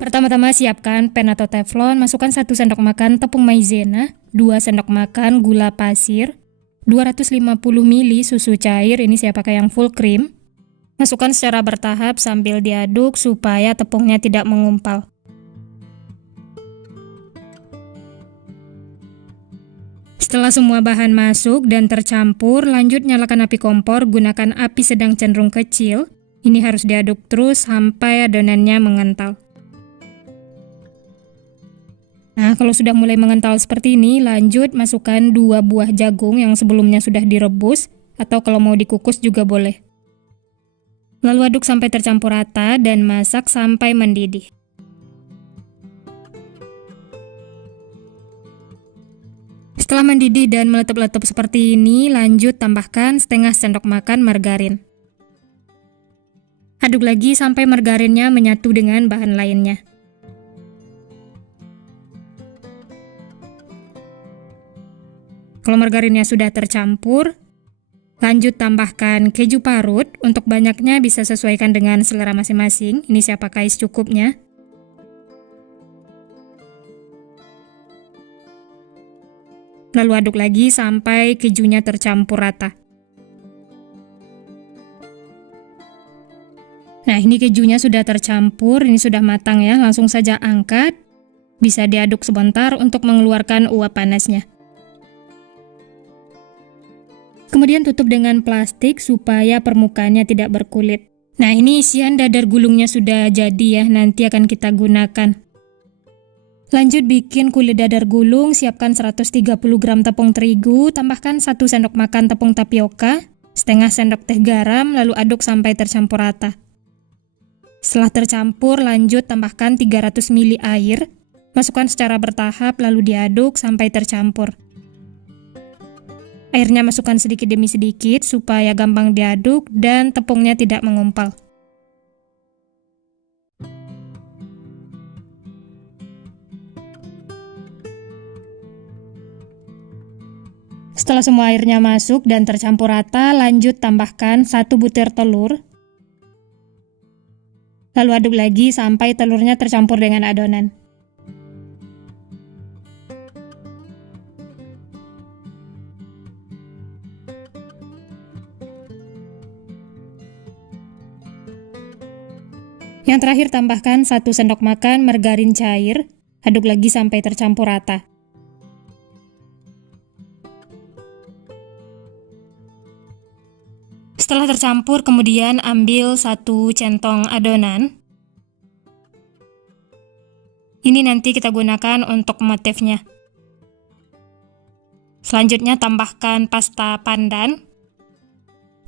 Pertama-tama siapkan pan atau teflon, masukkan 1 sendok makan tepung maizena, 2 sendok makan gula pasir, 250 ml susu cair, ini saya pakai yang full cream. Masukkan secara bertahap sambil diaduk supaya tepungnya tidak mengumpal. Setelah semua bahan masuk dan tercampur, lanjut nyalakan api kompor, gunakan api sedang cenderung kecil. Ini harus diaduk terus sampai adonannya mengental. Nah, kalau sudah mulai mengental seperti ini, lanjut masukkan 2 buah jagung yang sebelumnya sudah direbus, atau kalau mau dikukus juga boleh. Lalu aduk sampai tercampur rata dan masak sampai mendidih. Setelah mendidih dan meletup-letup seperti ini, lanjut tambahkan setengah sendok makan margarin. Aduk lagi sampai margarinnya menyatu dengan bahan lainnya. Kalau margarinnya sudah tercampur, lanjut tambahkan keju parut. Untuk banyaknya bisa sesuaikan dengan selera masing-masing. Ini saya pakai secukupnya. Lalu aduk lagi sampai kejunya tercampur rata. Nah, ini kejunya sudah tercampur, ini sudah matang ya. Langsung saja angkat. Bisa diaduk sebentar untuk mengeluarkan uap panasnya. Kemudian tutup dengan plastik supaya permukaannya tidak berkulit. Nah, ini isian dadar gulungnya sudah jadi ya, nanti akan kita gunakan. Lanjut bikin kulit dadar gulung, siapkan 130 gram tepung terigu, tambahkan 1 sendok makan tepung tapioka, setengah sendok teh garam, lalu aduk sampai tercampur rata. Setelah tercampur, lanjut tambahkan 300 ml air, masukkan secara bertahap lalu diaduk sampai tercampur. Airnya masukkan sedikit demi sedikit supaya gampang diaduk dan tepungnya tidak mengumpal. Setelah semua airnya masuk dan tercampur rata, lanjut tambahkan 1 butir telur. Lalu aduk lagi sampai telurnya tercampur dengan adonan. Yang terakhir tambahkan 1 sendok makan margarin cair, aduk lagi sampai tercampur rata. Setelah tercampur, kemudian ambil 1 centong adonan. Ini nanti kita gunakan untuk motifnya. Selanjutnya tambahkan pasta pandan.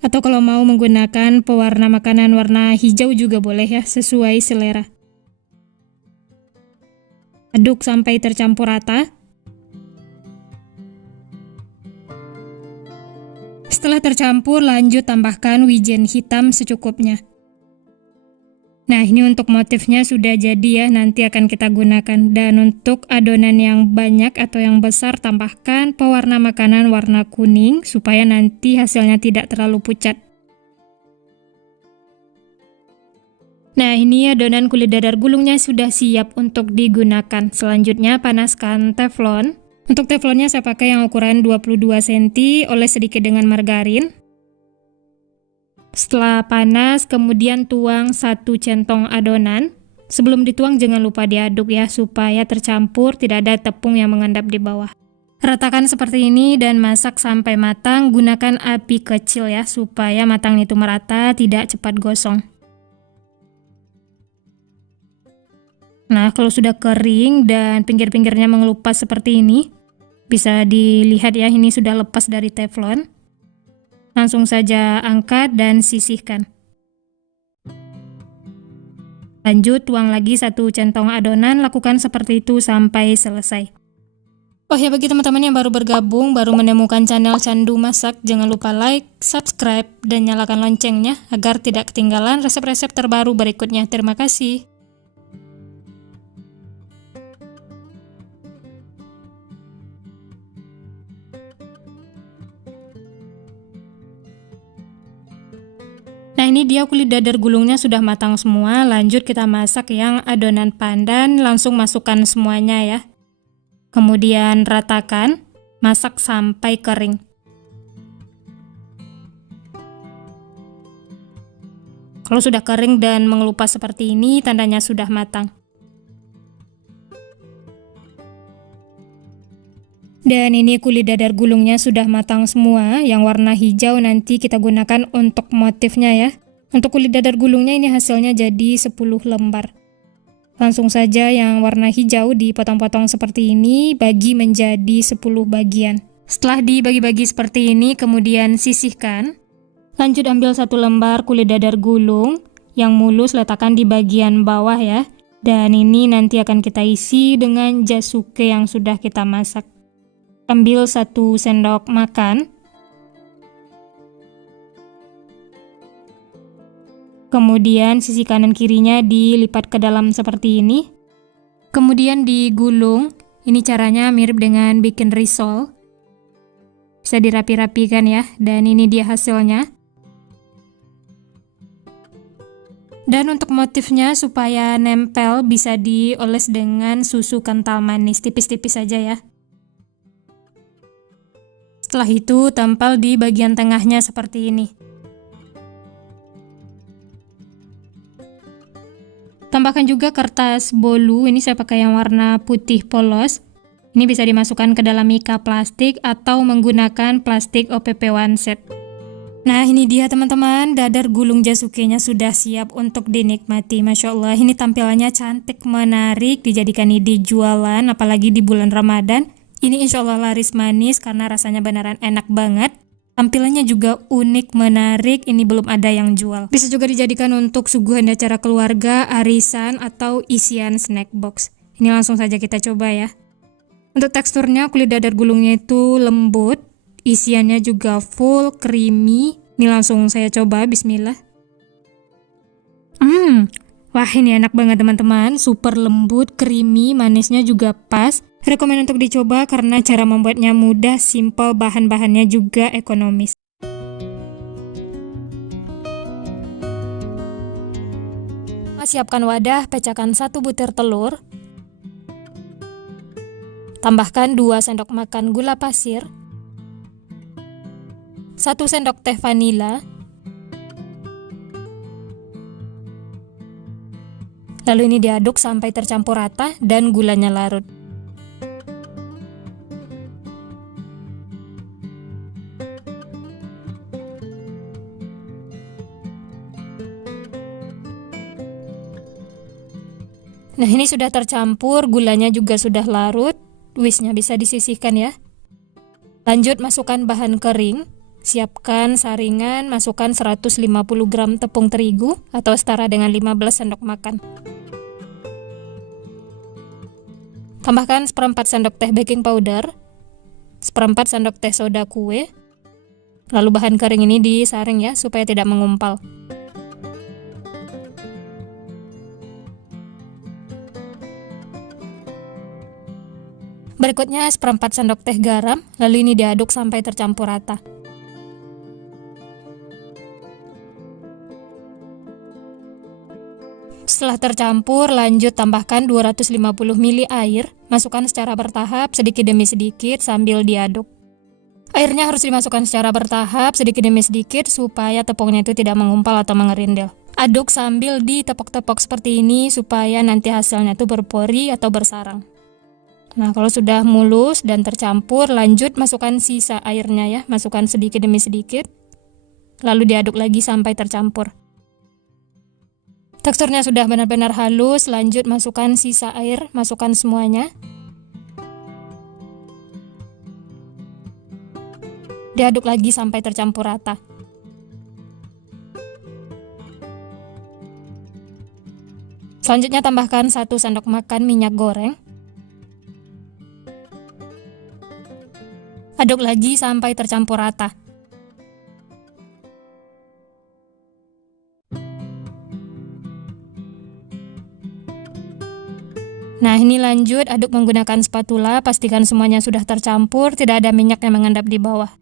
Atau kalau mau menggunakan pewarna makanan warna hijau juga boleh ya, sesuai selera. Aduk sampai tercampur rata. Setelah tercampur, lanjut tambahkan wijen hitam secukupnya. Nah, ini untuk motifnya sudah jadi ya, nanti akan kita gunakan. Dan untuk adonan yang banyak atau yang besar, tambahkan pewarna makanan warna kuning supaya nanti hasilnya tidak terlalu pucat. Nah, ini adonan kulit dadar gulungnya sudah siap untuk digunakan. Selanjutnya panaskan teflon. Untuk teflonnya saya pakai yang ukuran 22 cm, oles sedikit dengan margarin. Setelah panas, kemudian tuang 1 centong adonan. Sebelum dituang jangan lupa diaduk ya, supaya tercampur, tidak ada tepung yang mengendap di bawah. Ratakan seperti ini dan masak sampai matang, gunakan api kecil ya, supaya matang itu merata, tidak cepat gosong. Nah, kalau sudah kering dan pinggir-pinggirnya mengelupas seperti ini, bisa dilihat ya, ini sudah lepas dari teflon. Langsung saja angkat dan sisihkan. Lanjut tuang lagi 1 centong adonan, lakukan seperti itu sampai selesai. Oh ya, bagi teman-teman yang baru bergabung, baru menemukan channel Candu Masak, jangan lupa like, subscribe, dan nyalakan loncengnya agar tidak ketinggalan resep-resep terbaru berikutnya. Terima kasih. Nah, ini dia kulit dadar gulungnya sudah matang semua. Lanjut kita masak yang adonan pandan, langsung masukkan semuanya ya. Kemudian ratakan, masak sampai kering. Kalau sudah kering dan mengelupas seperti ini, tandanya sudah matang. Dan ini kulit dadar gulungnya sudah matang semua. Yang warna hijau nanti kita gunakan untuk motifnya ya. Untuk kulit dadar gulungnya ini hasilnya jadi 10 lembar. Langsung saja yang warna hijau dipotong-potong seperti ini, bagi menjadi 10 bagian. Setelah dibagi-bagi seperti ini, kemudian sisihkan. Lanjut ambil 1 lembar kulit dadar gulung yang mulus, letakkan di bagian bawah ya. Dan ini nanti akan kita isi dengan jasuke yang sudah kita masak. Ambil 1 sendok makan. Kemudian sisi kanan kirinya dilipat ke dalam seperti ini. Kemudian digulung. Ini caranya mirip dengan bikin risol. Bisa dirapi-rapikan ya. Dan ini dia hasilnya. Dan untuk motifnya supaya nempel bisa dioles dengan susu kental manis, tipis-tipis saja ya. Setelah itu tempel di bagian tengahnya seperti ini. Tambahkan juga kertas bolu, ini saya pakai yang warna putih polos. Ini bisa dimasukkan ke dalam mika plastik atau menggunakan plastik OPP one set. Nah ini dia teman-teman, dadar gulung jasukenya sudah siap untuk dinikmati. Masya Allah, ini tampilannya cantik, menarik, dijadikan ide jualan, apalagi di bulan Ramadan. Ini insya Allah laris manis karena rasanya beneran enak banget. Tampilannya juga unik, menarik, ini belum ada yang jual. Bisa juga dijadikan untuk suguhan di acara keluarga, arisan, atau isian snack box. Ini langsung saja kita coba ya. Untuk teksturnya kulit dadar gulungnya itu lembut. Isiannya juga full, creamy. Ini langsung saya coba, bismillah. Wah ini enak banget teman-teman. Super lembut, creamy, manisnya juga pas. Rekomen untuk dicoba karena cara membuatnya mudah, simple, bahan-bahannya juga ekonomis. Siapkan wadah, pecahkan 1 butir telur. Tambahkan 2 sendok makan gula pasir. 1 sendok teh vanila, lalu ini diaduk sampai tercampur rata dan gulanya larut. Nah ini sudah tercampur, gulanya juga sudah larut, whisknya bisa disisihkan ya. Lanjut masukkan bahan kering. Siapkan saringan, masukkan 150 gram tepung terigu atau setara dengan 15 sendok makan. Tambahkan 1/4 sendok teh baking powder, 1/4 sendok teh soda kue. Lalu bahan kering ini disaring ya supaya tidak mengumpal. Berikutnya 1/4 sendok teh garam, lalu ini diaduk sampai tercampur rata. Setelah tercampur, lanjut tambahkan 250 ml air, masukkan secara bertahap sedikit demi sedikit sambil diaduk. Airnya harus dimasukkan secara bertahap sedikit demi sedikit supaya tepungnya itu tidak mengumpal atau mengerindil. Aduk sambil ditepok-tepok seperti ini supaya nanti hasilnya itu berpori atau bersarang. Nah kalau sudah mulus dan tercampur, lanjut masukkan sisa airnya ya, masukkan sedikit demi sedikit, lalu diaduk lagi sampai tercampur. Teksturnya sudah benar-benar halus, lanjut masukkan sisa air, masukkan semuanya. Diaduk lagi sampai tercampur rata. Selanjutnya tambahkan 1 sendok makan minyak goreng. Aduk lagi sampai tercampur rata. Nah ini lanjut aduk menggunakan spatula, pastikan semuanya sudah tercampur, tidak ada minyak yang mengendap di bawah.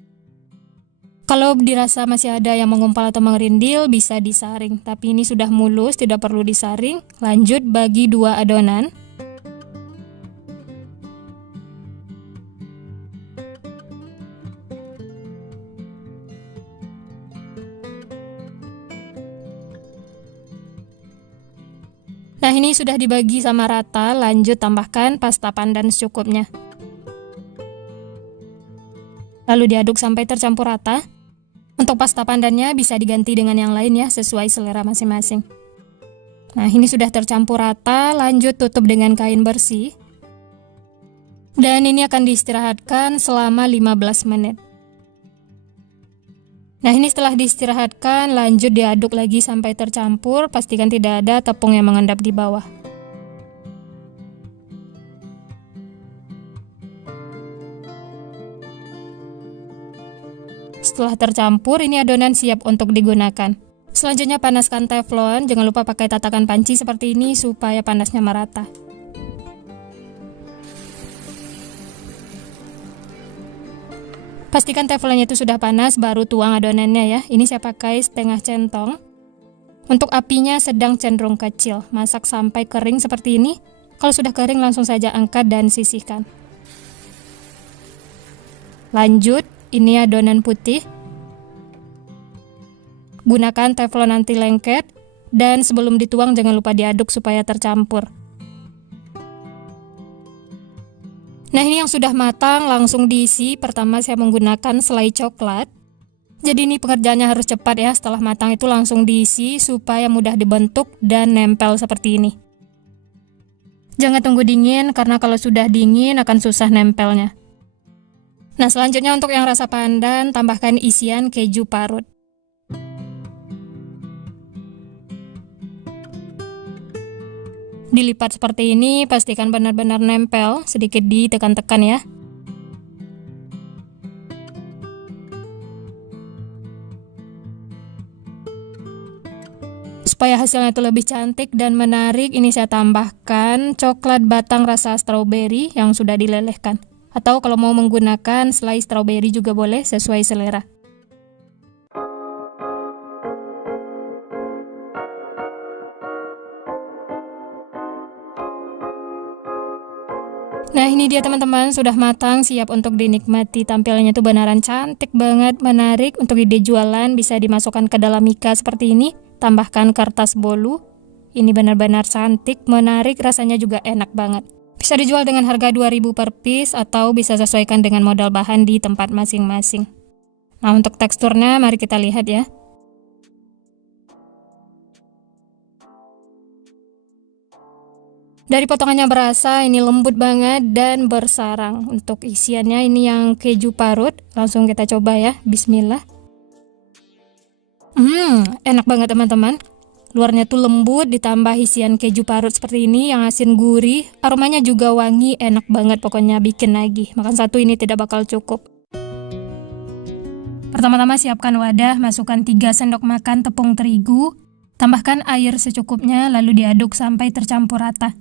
Kalau dirasa masih ada yang mengumpal atau mengerindil, bisa disaring. Tapi ini sudah mulus, tidak perlu disaring. Lanjut bagi 2 adonan. Nah, ini sudah dibagi sama rata, lanjut tambahkan pasta pandan secukupnya. Lalu diaduk sampai tercampur rata. Untuk pasta pandannya bisa diganti dengan yang lain ya, sesuai selera masing-masing. Nah, ini sudah tercampur rata, lanjut tutup dengan kain bersih. Dan ini akan diistirahatkan selama 15 menit. Nah, ini setelah diistirahatkan, lanjut diaduk lagi sampai tercampur, pastikan tidak ada tepung yang mengendap di bawah. Setelah tercampur, ini adonan siap untuk digunakan. Selanjutnya panaskan teflon, jangan lupa pakai tatakan panci seperti ini supaya panasnya merata. Pastikan teflonnya itu sudah panas, baru tuang adonannya ya. Ini saya pakai setengah centong. Untuk apinya sedang cenderung kecil, masak sampai kering seperti ini. Kalau sudah kering langsung saja angkat dan sisihkan. Lanjut, ini adonan putih. Gunakan teflon anti lengket, dan sebelum dituang jangan lupa diaduk supaya tercampur. Nah, ini yang sudah matang langsung diisi. Pertama saya menggunakan selai coklat. Jadi ini pengerjaannya harus cepat ya, setelah matang itu langsung diisi supaya mudah dibentuk dan nempel seperti ini. Jangan tunggu dingin karena kalau sudah dingin akan susah nempelnya. Nah, selanjutnya untuk yang rasa pandan, tambahkan isian keju parut. Dilipat seperti ini, pastikan benar-benar nempel, sedikit ditekan-tekan ya. Supaya hasilnya itu lebih cantik dan menarik, ini saya tambahkan coklat batang rasa stroberi yang sudah dilelehkan. Atau kalau mau menggunakan selai stroberi juga boleh, sesuai selera. Nah, ini dia teman-teman, sudah matang, siap untuk dinikmati. Tampilannya tuh beneran cantik banget, menarik. Untuk ide jualan bisa dimasukkan ke dalam mika seperti ini. Tambahkan kertas bolu. Ini benar-benar cantik, menarik, rasanya juga enak banget. Bisa dijual dengan harga 2.000 per piece atau bisa sesuaikan dengan modal bahan di tempat masing-masing. Nah, untuk teksturnya mari kita lihat ya. Dari potongannya berasa, ini lembut banget dan bersarang. Untuk isiannya ini yang keju parut. Langsung kita coba ya, bismillah. Enak banget teman-teman. Luarnya tuh lembut, ditambah isian keju parut seperti ini yang asin gurih. Aromanya juga wangi, enak banget pokoknya, bikin lagi. Makan satu ini tidak bakal cukup. Pertama-tama siapkan wadah, masukkan 3 sendok makan tepung terigu. Tambahkan air secukupnya, lalu diaduk sampai tercampur rata.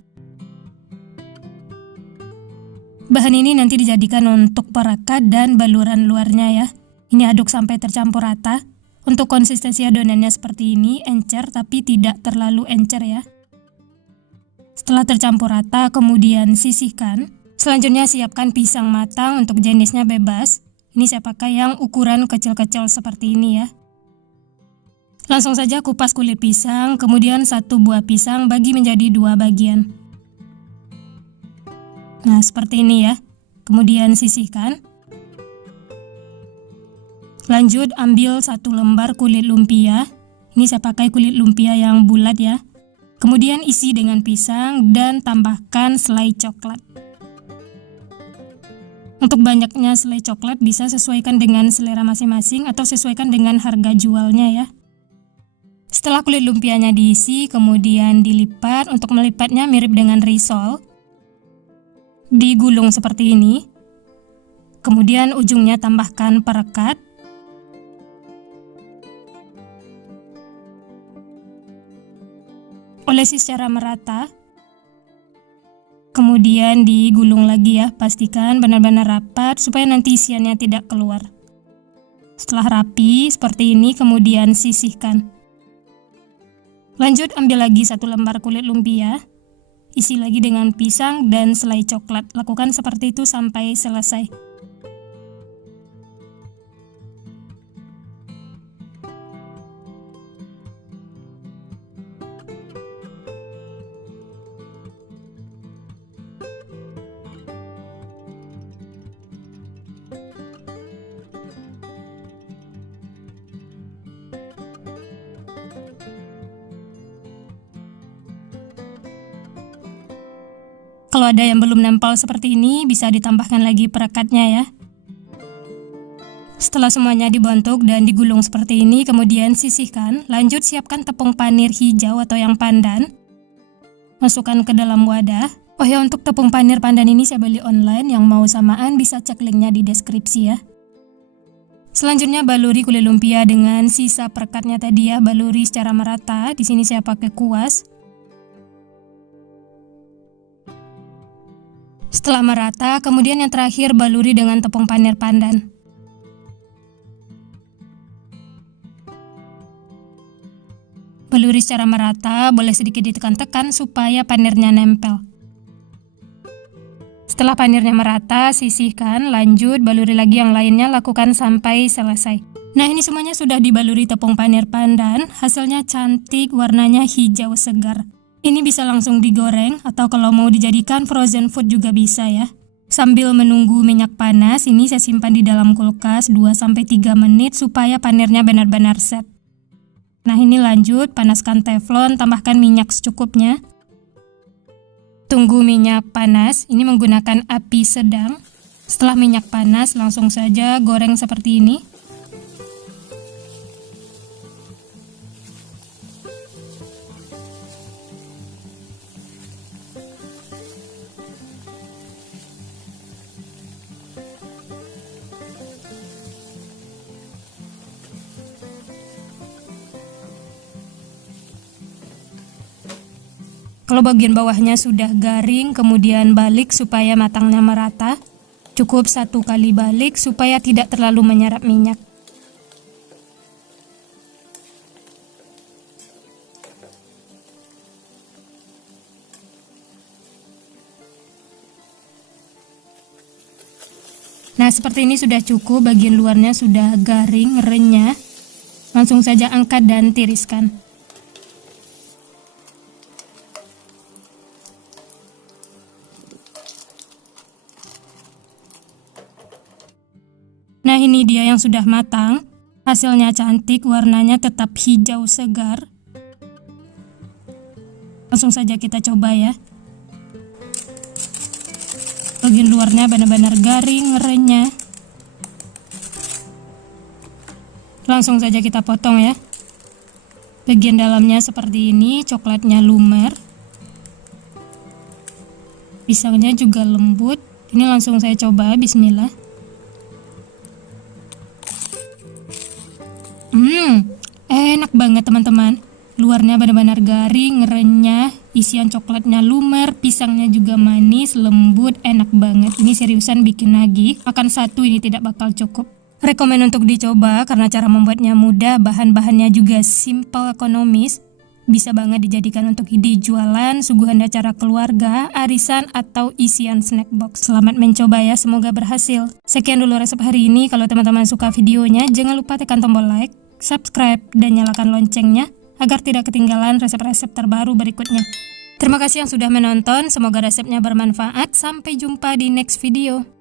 Bahan ini nanti dijadikan untuk perekat dan baluran luarnya ya. Ini aduk sampai tercampur rata. Untuk konsistensi adonannya seperti ini, encer tapi tidak terlalu encer ya. Setelah tercampur rata, kemudian sisihkan. Selanjutnya siapkan pisang matang, untuk jenisnya bebas. Ini saya pakai yang ukuran kecil-kecil seperti ini ya. Langsung saja kupas kulit pisang, kemudian 1 buah pisang bagi menjadi 2 bagian. Nah, seperti ini ya. Kemudian sisihkan. Lanjut ambil 1 lembar kulit lumpia. Ini saya pakai kulit lumpia yang bulat ya. Kemudian isi dengan pisang dan tambahkan selai coklat. Untuk banyaknya selai coklat bisa sesuaikan dengan selera masing-masing atau sesuaikan dengan harga jualnya ya. Setelah kulit lumpianya diisi, kemudian dilipat. Untuk melipatnya mirip dengan risol. Digulung seperti ini. Kemudian ujungnya tambahkan perekat. Olesi secara merata. Kemudian digulung lagi ya, pastikan benar-benar rapat supaya nanti isiannya tidak keluar. Setelah rapi seperti ini, kemudian sisihkan. Lanjut ambil lagi 1 lembar kulit lumpia, isi lagi dengan pisang dan selai coklat. Lakukan seperti itu sampai selesai. Kalau ada yang belum nempel seperti ini, bisa ditambahkan lagi perekatnya ya. Setelah semuanya dibentuk dan digulung seperti ini, kemudian sisihkan. Lanjut siapkan tepung panir hijau atau yang pandan. Masukkan ke dalam wadah. Oh ya, untuk tepung panir pandan ini saya beli online, yang mau samaan bisa cek linknya di deskripsi ya. Selanjutnya baluri kulit lumpia dengan sisa perekatnya tadi ya, baluri secara merata. Di sini saya pakai kuas. Setelah merata, kemudian yang terakhir baluri dengan tepung panir pandan. Baluri secara merata, boleh sedikit ditekan-tekan supaya panirnya nempel. Setelah panirnya merata, sisihkan, lanjut baluri lagi yang lainnya, lakukan sampai selesai. Nah, ini semuanya sudah dibaluri tepung panir pandan, hasilnya cantik, warnanya hijau segar. Ini bisa langsung digoreng atau kalau mau dijadikan frozen food juga bisa ya. Sambil menunggu minyak panas, ini saya simpan di dalam kulkas 2-3 menit supaya panirnya benar-benar set. Nah, ini lanjut, panaskan teflon, tambahkan minyak secukupnya. Tunggu minyak panas, ini menggunakan api sedang. Setelah minyak panas, langsung saja goreng seperti ini. Kalau bagian bawahnya sudah garing, kemudian balik supaya matangnya merata. Cukup 1 kali balik supaya tidak terlalu menyerap minyak. Nah, seperti ini sudah cukup, bagian luarnya sudah garing, renyah. Langsung saja angkat dan tiriskan. Nah, ini dia yang sudah matang. Hasilnya cantik, warnanya tetap hijau segar. Langsung saja kita coba ya. Bagian luarnya benar-benar garing, renyah. Langsung saja kita potong ya. Bagian dalamnya seperti ini, coklatnya lumer. Pisangnya juga lembut. Ini langsung saya coba, bismillah. Enak banget teman-teman. Luarnya benar-benar garing, renyah, isian coklatnya lumer, pisangnya juga manis, lembut, enak banget. Ini seriusan bikin nagih. Makan satu ini tidak bakal cukup. Rekomen untuk dicoba karena cara membuatnya mudah, bahan-bahannya juga simple, ekonomis. Bisa banget dijadikan untuk ide jualan, suguhan acara keluarga, arisan, atau isian snack box. Selamat mencoba ya, semoga berhasil. Sekian dulu resep hari ini. Kalau teman-teman suka videonya, jangan lupa tekan tombol like, subscribe, dan nyalakan loncengnya agar tidak ketinggalan resep-resep terbaru berikutnya. Terima kasih yang sudah menonton, semoga resepnya bermanfaat. Sampai jumpa di next video.